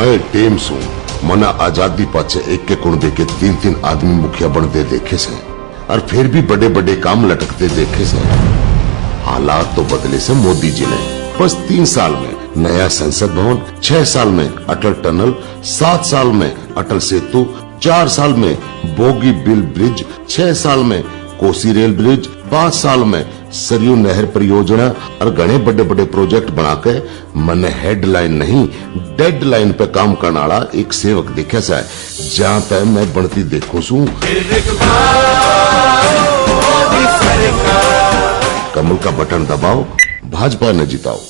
बड़े टेम सू मना आजादी पाचे एक के कुणबे के 3-3 आदमी मुखिया बनते देखे से और फिर भी बड़े बड़े काम लटकते देखे से। हालात तो बदले से मोदी जी ने। बस 3 साल में नया संसद भवन, 6 साल में अटल टनल, 7 साल में अटल सेतु, 4 साल में बोगी बिल ब्रिज, 6 साल में कोसी रेल ब्रिज, 5 साल में सरयू नहर परियोजना और घने बड़े बड़े प्रोजेक्ट बना के मन हेडलाइन नहीं डेडलाइन पे काम करने वाला एक सेवक दिखे सा जहाँ तक मैं बनती देखू सू। कमल का बटन दबाओ, भाजपा ने जिताओ।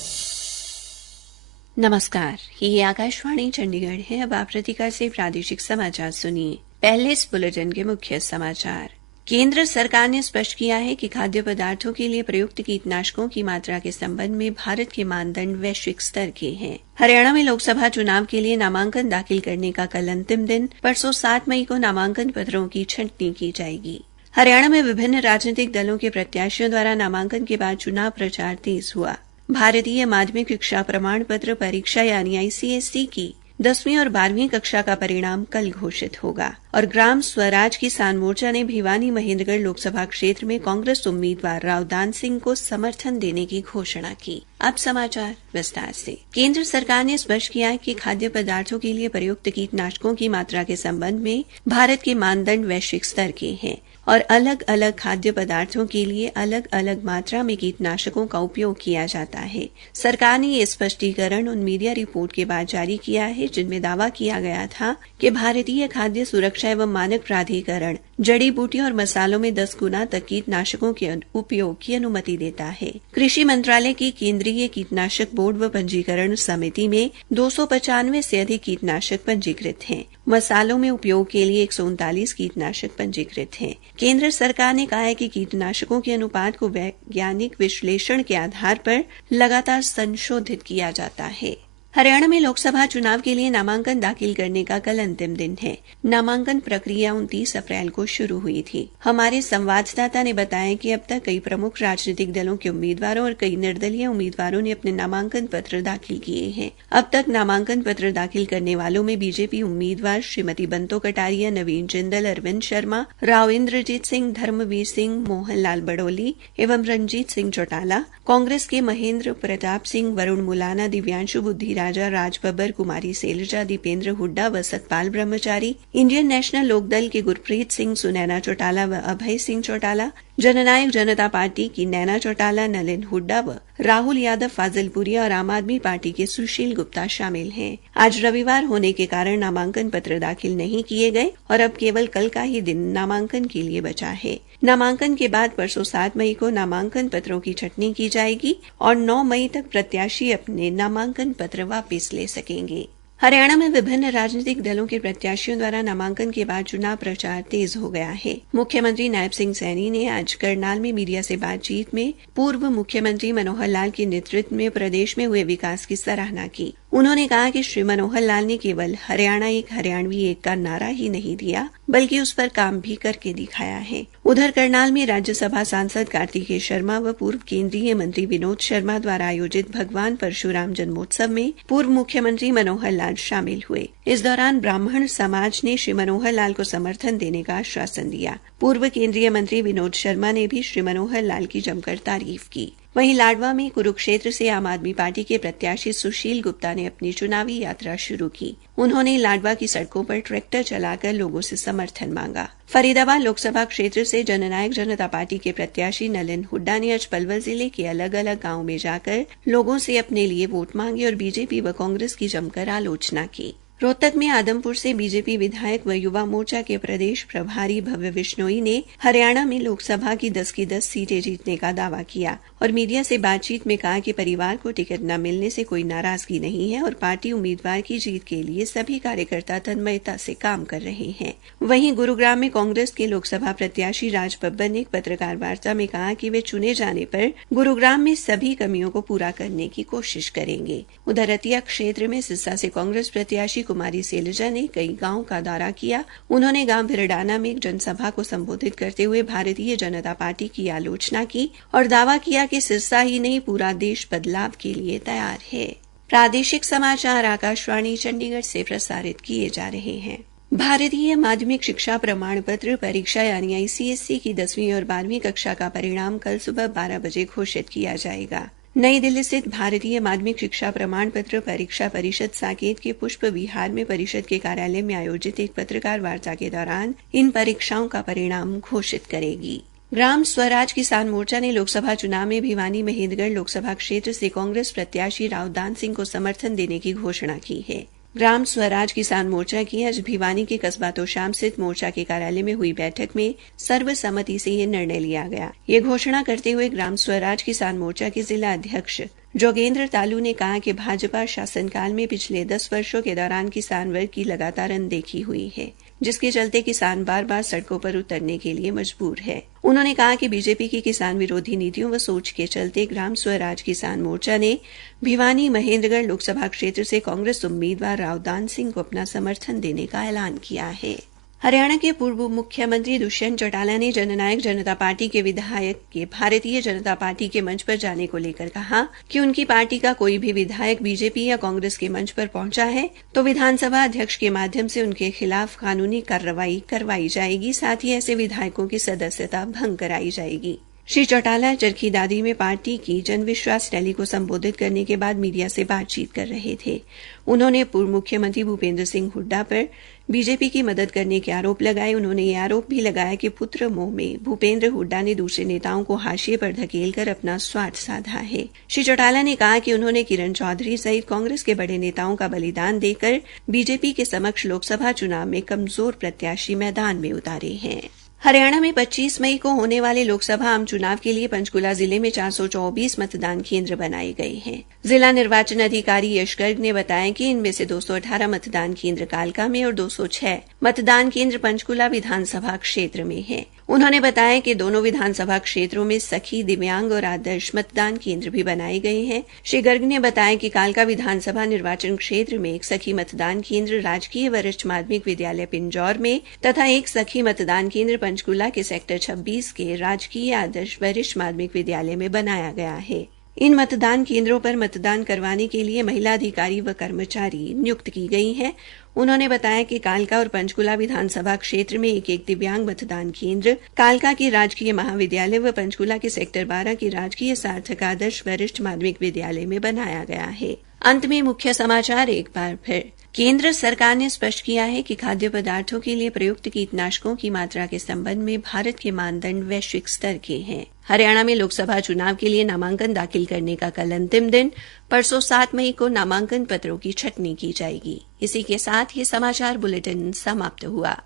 नमस्कार, ये आकाशवाणी चंडीगढ़ है। अब आप प्रतिका से प्रादेशिक समाचार सुनिए। पहले इस बुलेटिन के मुख्य समाचार। केंद्र सरकार ने स्पष्ट किया है कि खाद्य पदार्थों के लिए प्रयुक्त कीटनाशकों की मात्रा के संबंध में भारत के मानदंड वैश्विक स्तर के हैं। हरियाणा में लोकसभा चुनाव के लिए नामांकन दाखिल करने का कल अंतिम दिन। परसों 7 मई को नामांकन पत्रों की छंटनी की जाएगी। हरियाणा में विभिन्न राजनीतिक दलों के प्रत्याशियों द्वारा नामांकन के बाद चुनाव प्रचार तेज हुआ। भारतीय माध्यमिक शिक्षा प्रमाण पत्र परीक्षा यानी ICSE की 10वीं और 12वीं कक्षा का परिणाम कल घोषित होगा और ग्राम स्वराज किसान मोर्चा ने भिवानी महेंद्रगढ़ लोकसभा क्षेत्र में कांग्रेस उम्मीदवार रावदान सिंह को समर्थन देने की घोषणा की। अब समाचार विस्तार से। केंद्र सरकार ने स्पष्ट किया है कि खाद्य पदार्थों के लिए प्रयुक्त कीटनाशकों की मात्रा के संबंध में भारत के मानदंड वैश्विक स्तर के हैं और अलग अलग खाद्य पदार्थों के लिए अलग अलग मात्रा में कीटनाशकों का उपयोग किया जाता है। सरकार ने ये स्पष्टीकरण उन मीडिया रिपोर्ट के बाद जारी किया है जिनमें दावा किया गया था कि भारतीय खाद्य सुरक्षा एवं मानक प्राधिकरण जड़ी बूटियों और मसालों में 10 गुना तक कीटनाशकों के उपयोग की अनुमति देता है। कृषि मंत्रालय की केंद्रीय कीटनाशक बोर्ड व पंजीकरण समिति में 295 से अधिक कीटनाशक पंजीकृत हैं। मसालों में उपयोग के लिए 139 कीटनाशक पंजीकृत हैं। केंद्र सरकार ने कहा है कि कीटनाशकों के अनुपात को वैज्ञानिक विश्लेषण के आधार पर लगातार संशोधित किया जाता है। हरियाणा में लोकसभा चुनाव के लिए नामांकन दाखिल करने का कल अंतिम दिन है। नामांकन प्रक्रिया 29 अप्रैल को शुरू हुई थी। हमारे संवाददाता ने बताया कि अब तक कई प्रमुख राजनीतिक दलों के उम्मीदवारों और कई निर्दलीय उम्मीदवारों ने अपने नामांकन पत्र दाखिल किए हैं। अब तक नामांकन पत्र दाखिल करने वालों में बीजेपी उम्मीदवार श्रीमती बंतो कटारिया, नवीन जिंदल, अरविंद शर्मा, राव इंद्रजीत सिंह, धर्मवीर सिंह, मोहन लाल बड़ोली एवं रंजीत सिंह चौटाला, कांग्रेस के महेंद्र प्रताप सिंह, वरुण मुलाना, दिव्यांशु बुद्धि राजा, राज बब्बर, कुमारी सैलजा, दीपेंद्र हुड्डा व सतपाल ब्रह्मचारी, इंडियन नेशनल लोकदल के गुरप्रीत सिंह, सुनैना चौटाला व अभय सिंह चौटाला, जननायक जनता पार्टी की नैना चौटाला, नलिन हुड्डा व राहुल यादव फाजिलपुरिया और आम आदमी पार्टी के सुशील गुप्ता शामिल हैं। आज रविवार होने के कारण नामांकन पत्र दाखिल नहीं किए गए और अब केवल कल का ही दिन नामांकन के लिए बचा है। नामांकन के बाद परसों 7 मई को नामांकन पत्रों की छंटनी की जाएगी और 9 मई तक प्रत्याशी अपने नामांकन पत्र वापस ले सकेंगे। हरियाणा में विभिन्न राजनीतिक दलों के प्रत्याशियों द्वारा नामांकन के बाद चुनाव प्रचार तेज हो गया है। मुख्यमंत्री नायब सिंह सैनी ने आज करनाल में मीडिया से बातचीत में पूर्व मुख्यमंत्री मनोहर लाल के नेतृत्व में प्रदेश में हुए विकास की सराहना की। उन्होंने कहा कि श्री मनोहर लाल ने केवल हरियाणा एक हरियाणवी एक का नारा ही नहीं दिया बल्कि उस पर काम भी करके दिखाया है। उधर करनाल में राज्यसभा सांसद कार्तिकेय शर्मा व पूर्व केंद्रीय मंत्री विनोद शर्मा द्वारा आयोजित भगवान परशुराम जन्मोत्सव में पूर्व मुख्यमंत्री मनोहर लाल शामिल हुए। इस दौरान ब्राह्मण समाज ने श्री मनोहर लाल को समर्थन देने का आश्वासन दिया। पूर्व केंद्रीय मंत्री विनोद शर्मा ने भी श्री मनोहर लाल की जमकर तारीफ की। वहीं लाडवा में कुरुक्षेत्र से आम आदमी पार्टी के प्रत्याशी सुशील गुप्ता ने अपनी चुनावी यात्रा शुरू की। उन्होंने लाडवा की सड़कों पर ट्रैक्टर चलाकर लोगों से समर्थन मांगा। फरीदाबाद लोकसभा क्षेत्र से जननायक जनता पार्टी के प्रत्याशी नलिन हुड्डा ने आज पलवल जिले के अलग अलग गांवों में जाकर लोगों से अपने लिए वोट मांगे और बीजेपी व कांग्रेस की जमकर आलोचना की। रोहतक में आदमपुर से बीजेपी विधायक व युवा मोर्चा के प्रदेश प्रभारी भव्य बिश्नोई ने हरियाणा में लोकसभा की 10 सीटें जीतने का दावा किया और मीडिया से बातचीत में कहा कि परिवार को टिकट न मिलने से कोई नाराजगी नहीं है और पार्टी उम्मीदवार की जीत के लिए सभी कार्यकर्ता तन्मयता से काम कर रहे हैं। वहीं गुरुग्राम में कांग्रेस के लोकसभा प्रत्याशी राज बब्बर ने एक पत्रकार वार्ता में कहा कि वे चुने जाने पर गुरुग्राम में सभी कमियों को पूरा करने की कोशिश करेंगे। उधर रतिया क्षेत्र में सिरसा से कांग्रेस प्रत्याशी कुमारी सैलजा ने कई गांवों का दौरा किया। उन्होंने गांव भिरडाना में एक जनसभा को संबोधित करते हुए भारतीय जनता पार्टी की आलोचना की और दावा किया कि सिरसा ही नहीं पूरा देश बदलाव के लिए तैयार है। प्रादेशिक समाचार आकाशवाणी चंडीगढ़ से प्रसारित किए जा रहे हैं। भारतीय माध्यमिक शिक्षा प्रमाण पत्र परीक्षा यानी आईसीएसई की 10वीं और 12वीं कक्षा का परिणाम कल सुबह 12 बजे घोषित किया जाएगा। नई दिल्ली स्थित भारतीय माध्यमिक शिक्षा प्रमाण पत्र परीक्षा परिषद साकेत के पुष्प विहार में परिषद के कार्यालय में आयोजित एक पत्रकार वार्ता के दौरान इन परीक्षाओं का परिणाम घोषित करेगी। ग्राम स्वराज किसान मोर्चा ने लोकसभा चुनाव में भिवानी महेंद्रगढ़ लोकसभा क्षेत्र से कांग्रेस प्रत्याशी रावदान सिंह को समर्थन देने की घोषणा की है। ग्राम स्वराज किसान मोर्चा की आज भिवानी के कस्बा तोशाम स्थित मोर्चा के कार्यालय में हुई बैठक में सर्वसम्मति से यह निर्णय लिया गया। ये घोषणा करते हुए ग्राम स्वराज किसान मोर्चा के जिला अध्यक्ष जोगेंद्र तालू ने कहा कि भाजपा शासनकाल में पिछले 10 वर्षों के दौरान किसान वर्ग की लगातार अनदेखी हुई है, जिसके चलते किसान बार बार सड़कों पर उतरने के लिए मजबूर है। उन्होंने कहा कि बीजेपी की किसान विरोधी नीतियों व सोच के चलते ग्राम स्वराज किसान मोर्चा ने भिवानी महेंद्रगढ़ लोकसभा क्षेत्र से कांग्रेस उम्मीदवार रावदान सिंह को अपना समर्थन देने का ऐलान किया है। हरियाणा के पूर्व मुख्यमंत्री दुष्यंत चौटाला ने जननायक जनता पार्टी के विधायक के भारतीय जनता पार्टी के मंच पर जाने को लेकर कहा कि उनकी पार्टी का कोई भी विधायक बीजेपी या कांग्रेस के मंच पर पहुंचा है तो विधानसभा अध्यक्ष के माध्यम से उनके खिलाफ कानूनी कार्रवाई करवाई जाएगी, साथ ही ऐसे विधायकों की सदस्यता भंग कराई जाएगी। श्री चौटाला चरखी दादी में पार्टी की जनविश्वास रैली को संबोधित करने के बाद मीडिया से बातचीत कर रहे थे। उन्होंने पूर्व मुख्यमंत्री भूपेंद्र सिंह हुड्डा पर बीजेपी की मदद करने के आरोप लगाए। उन्होंने ये आरोप भी लगाया कि पुत्र मोह में भूपेंद्र हुड्डा ने दूसरे नेताओं को हाशिए पर धकेलकर अपना स्वार्थ साधा है। श्री चौटाला ने कहा कि उन्होंने किरण चौधरी सहित कांग्रेस के बड़े नेताओं का बलिदान देकर बीजेपी के समक्ष लोकसभा चुनाव में कमजोर प्रत्याशी मैदान में उतारे हैं। हरियाणा में 25 मई को होने वाले लोकसभा आम चुनाव के लिए पंचकुला जिले में 424 मतदान केंद्र बनाए गए हैं। जिला निर्वाचन अधिकारी यश गर्ग ने बताया कि इनमें से 218 मतदान केंद्र कालका में और 206 मतदान केंद्र पंचकुला विधानसभा क्षेत्र में हैं। उन्होंने बताया कि दोनों विधानसभा क्षेत्रों में सखी, दिव्यांग और आदर्श मतदान केंद्र भी बनाए गए हैं। श्री गर्ग ने बताया कि कालका विधानसभा निर्वाचन क्षेत्र में एक सखी मतदान केंद्र राजकीय वरिष्ठ माध्यमिक विद्यालय पिंजौर में तथा एक सखी मतदान केंद्र पंचकुला के सेक्टर 26 के राजकीय आदर्श वरिष्ठ माध्यमिक विद्यालय में बनाया गया है। इन मतदान केंद्रों पर मतदान करवाने के लिए महिला अधिकारी व कर्मचारी नियुक्त की गई हैं। उन्होंने बताया कि कालका और पंचकुला विधानसभा क्षेत्र में एक एक दिव्यांग मतदान केंद्र कालका के राजकीय महाविद्यालय व पंचकुला के सेक्टर 12 के राजकीय सार्थक आदर्श वरिष्ठ माध्यमिक विद्यालय में बनाया गया है। अंत में मुख्य समाचार एक बार फिर। केंद्र सरकार ने स्पष्ट किया है कि खाद्य पदार्थों के लिए प्रयुक्त कीटनाशकों की मात्रा के संबंध में भारत के मानदंड वैश्विक स्तर के हैं। हरियाणा में लोकसभा चुनाव के लिए नामांकन दाखिल करने का कल अंतिम दिन। परसों 7 मई को नामांकन पत्रों की छंटनी की जाएगी। इसी के साथ ये समाचार बुलेटिन समाप्त हुआ।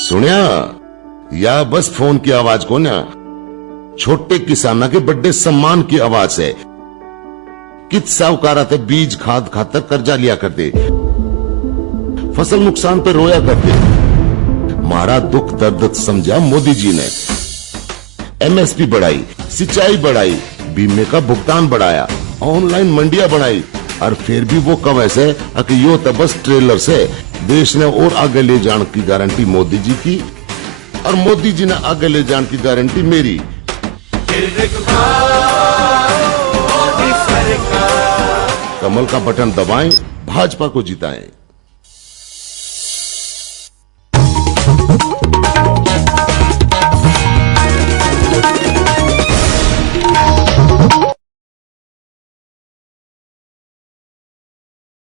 सुनिया या बस फोन की आवाज को ना छोटे किसाना के बड़े सम्मान की आवाज है। कित साहूकारा ते बीज खाद खातर कर्जा लिया करते, फसल नुकसान पे रोया करते। मारा दुख दर्द समझा मोदी जी ने। एमएसपी बढ़ाई, सिंचाई बढ़ाई, बीमे का भुगतान बढ़ाया, ऑनलाइन मंडियां बढ़ाई और फिर भी वो कब ऐसे कि यो तो बस ट्रेलर से देश ने और आगे ले जाने की गारंटी मोदी जी की और मोदी जी ने आगे ले जाने की गारंटी मेरी। कमल का बटन दबाएं, भाजपा को जिताएं।